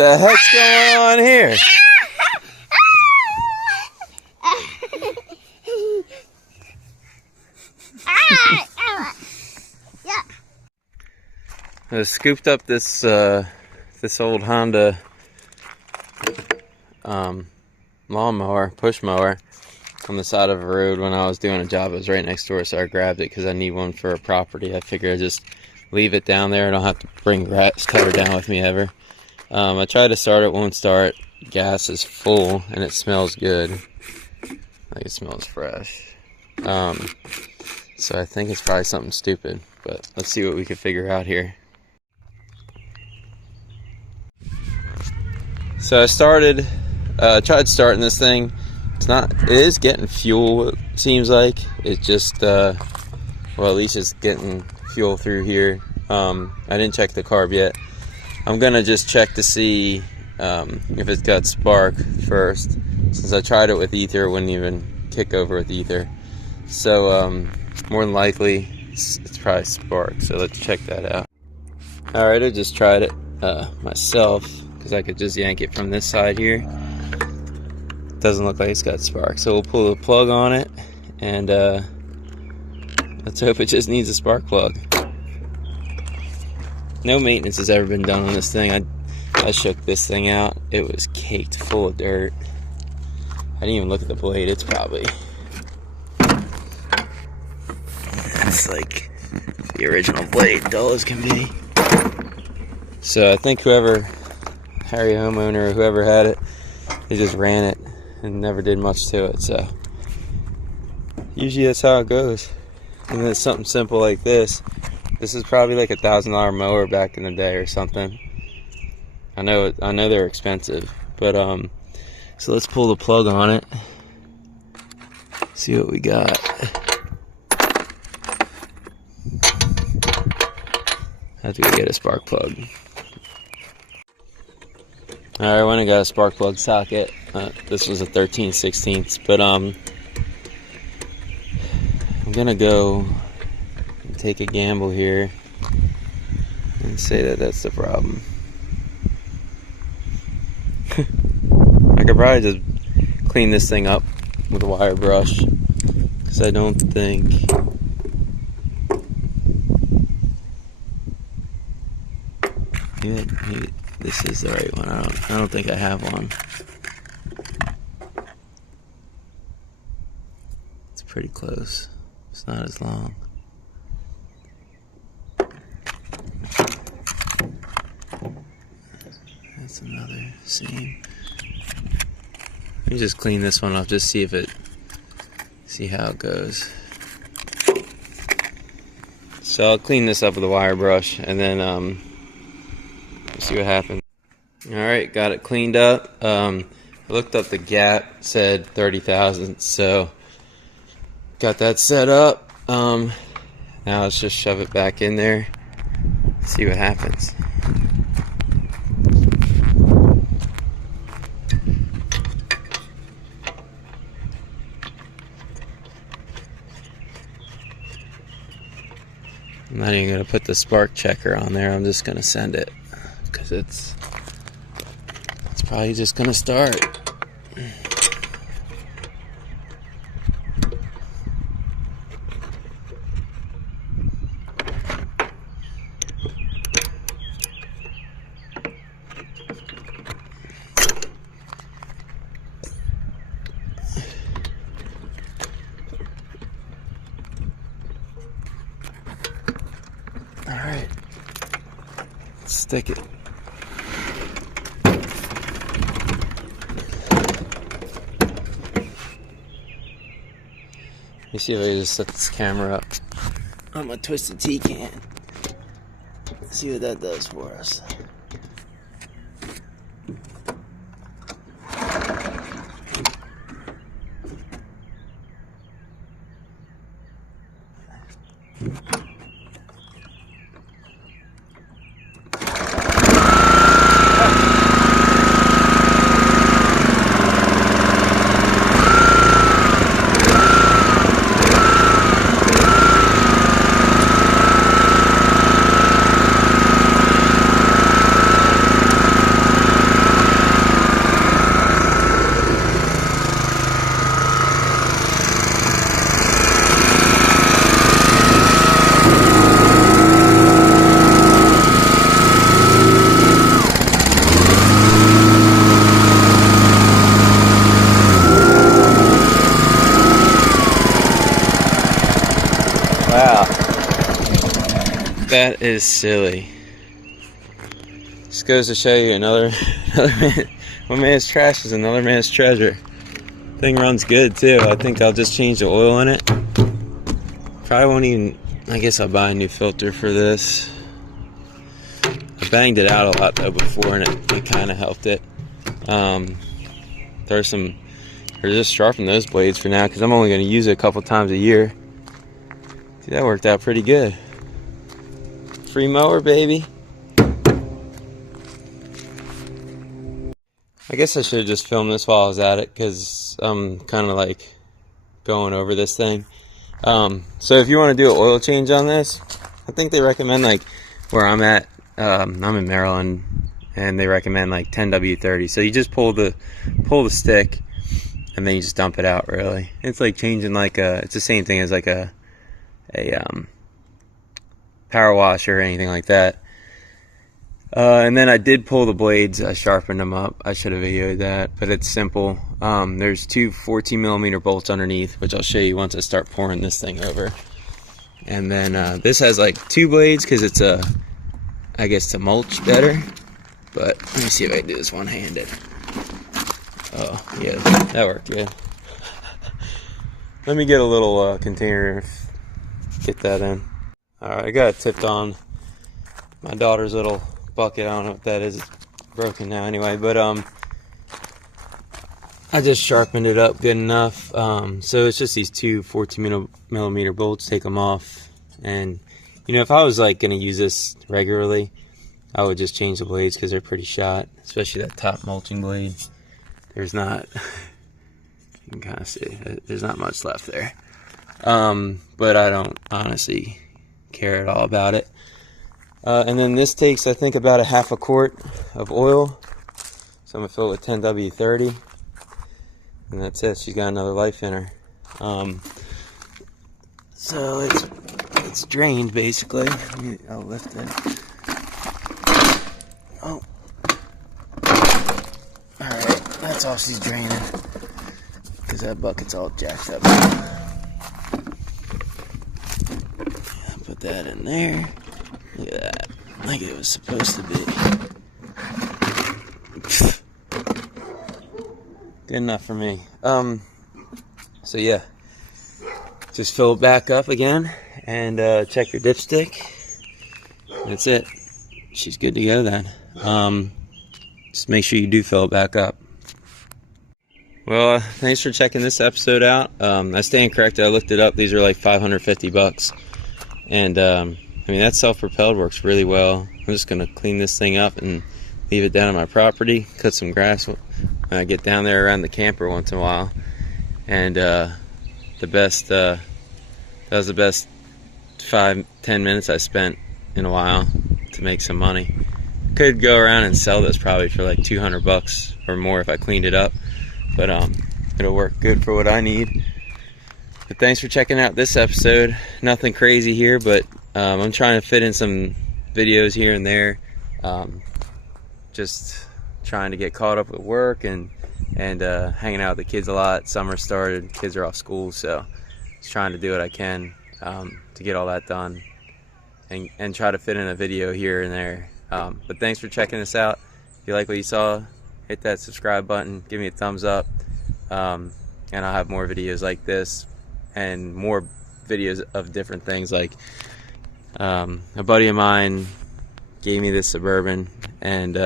the heck's going on here? I scooped up this this old Honda lawnmower, push mower, on the side of a road when I was doing a job. It was right next door, so I grabbed it because I need one for a property. I figured I'd just leave it down there. I don't have to bring grass cutter down with me ever. I tried to start it, won't start. Gas is full and it smells good. Like it smells fresh. So I think it's probably something stupid, but let's see what we can figure out here. So I tried starting this thing. It is getting fuel, it seems like. It just, well, at least it's getting fuel through here. I didn't check the carb yet. I'm gonna just check to see if it's got spark first. Since I tried it with ether, it wouldn't even kick over with ether. So, more than likely, it's probably spark. So let's check that out. Alright, I just tried it myself, because I could just yank it from this side here. Doesn't look like it's got spark, so we'll pull the plug on it, and let's hope it just needs a spark plug. No maintenance has ever been done on this thing. I shook this thing out. It was caked full of dirt. I didn't even look at the blade. It's probably, it's like the original blade, dull as can be. So I think Harry homeowner or whoever had it, they just ran it and never did much to it. So usually that's how it goes. And then it's something simple like this. This is probably like $1,000 mower back in the day or something. I know they're expensive, but so let's pull the plug on it. See what we got. I have to go get a spark plug. Alright, I went and got a spark plug socket. This was a 13/16, but I'm gonna go and take a gamble here and say that that's the problem. I could probably just clean this thing up with a wire brush, because I don't think maybe this is the right one. I don't think I have one. It's pretty close. It's not as long. That's another seam. Let me just clean this one up, just see how it goes. So I'll clean this up with a wire brush, and then see what happens. Alright, got it cleaned up. I looked up the gap, said 30 thousandths, so got that set up. Now let's just shove it back in there, see what happens. I'm not even going to put the spark checker on there. I'm just going to send it, because it's probably just going to start. Alright, stick it. Let me see if I can just set this camera up on my twisted tea can. See what that does for us. That is silly. Just goes to show you another man, one man's trash is another man's treasure. Thing runs good too. I think I'll just change the oil in it. Probably won't even, I guess I'll buy a new filter for this. I banged it out a lot though before, and it kind of helped it. Just sharpen those blades for now, because I'm only going to use it a couple times a year. See, that worked out pretty good. Free mower, baby. I guess I should have just filmed this while I was at it, because I'm kind of like going over this thing. So if you want to do an oil change on this, I think they recommend, like where I'm at, I'm in Maryland, and they recommend like 10W30. So you just pull the stick, and then you just dump it out. Really, it's like changing like it's the same thing as like a power washer or anything like that. And then I did pull the blades. I sharpened them up. I should have videoed that, but it's simple. There's two 14mm bolts underneath, which I'll show you once I start pouring this thing over. And then this has like two blades because it's I guess to mulch better. But let me see if I can do this one-handed. Oh yeah, that worked good. Let me get a little container, get that in. Alright, I got it tipped on my daughter's little bucket. I don't know what that is. It's broken now anyway, but I just sharpened it up good enough. So it's just these two 14mm bolts. Take them off, and you know, if I was like gonna use this regularly, I would just change the blades because they're pretty shot, especially that top mulching blade. There's not, you can kind of see, there's not much left there. But I don't honestly care at all about it. And then this takes, I think, about a half a quart of oil. So I'm gonna fill it with 10W30, and that's it. She's got another life in her. So it's drained basically. I'll lift it. Oh, all right, that's all she's draining, because that bucket's all jacked up. Put that in there. Look at that, like it was supposed to be. Good enough for me. So yeah, just fill it back up again, and check your dipstick. That's it. She's good to go then. Just make sure you do fill it back up. Well, thanks for checking this episode out. I stand corrected. I looked it up. These are like $550, and I mean, that self-propelled works really well. I'm just gonna clean this thing up and leave it down on my property, cut some grass when I get down there around the camper once in a while. And that was the best 5-10 minutes I spent in a while to make some money. Could go around and sell this probably for like $200 or more if I cleaned it up, but it'll work good for what I need. But thanks for checking out this episode. Nothing crazy here, but I'm trying to fit in some videos here and there. Just trying to get caught up with work and hanging out with the kids a lot. Summer started, kids are off school, so just trying to do what I can to get all that done and try to fit in a video here and there. But thanks for checking this out. If you like what you saw, hit that subscribe button, give me a thumbs up, and I'll have more videos like this and more videos of different things. Like a buddy of mine gave me this Suburban, and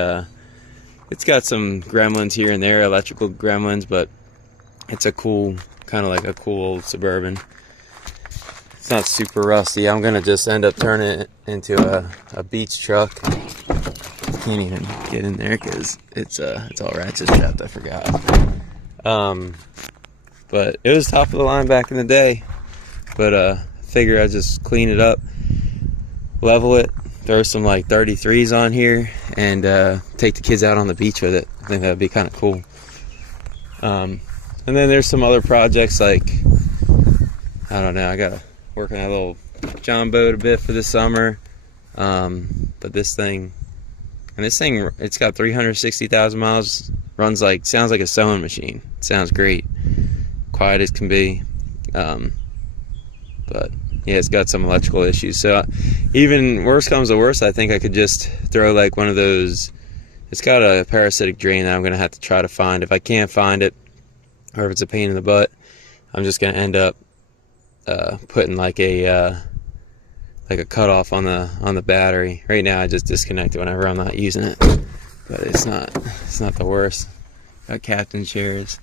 it's got some gremlins here and there, electrical gremlins, but it's a cool, kind of like a cool old Suburban. It's not super rusty. I'm gonna just end up turning it into a beach truck. Can't even get in there because it's all ratchet strapped. I forgot. But it was top of the line back in the day. But figure I'd just clean it up, level it, throw some like 33s on here, and take the kids out on the beach with it. I think that'd be kind of cool. And then there's some other projects, like, I don't know, I gotta work on that little John boat a bit for the summer. But this thing, it's got 360,000 miles, runs like, sounds like a sewing machine. It sounds great, quiet as can be. But yeah, it's got some electrical issues. So even worse comes to worse, I think I could just throw like one of those. It's got a parasitic drain that I'm gonna have to try to find. If I can't find it, or if it's a pain in the butt, I'm just gonna end up putting like a cutoff on the battery. Right now I just disconnect it whenever I'm not using it, but it's not the worst. Got captain chairs.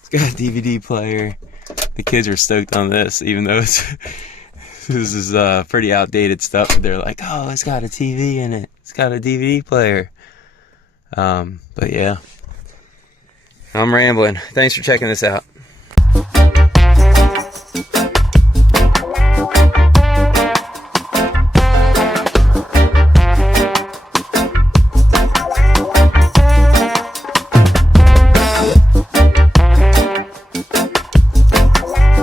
It's got a DVD player. The kids are stoked on this, even though this is pretty outdated stuff. They're like, oh, it's got a TV in it. It's got a DVD player. But yeah, I'm rambling. Thanks for checking this out.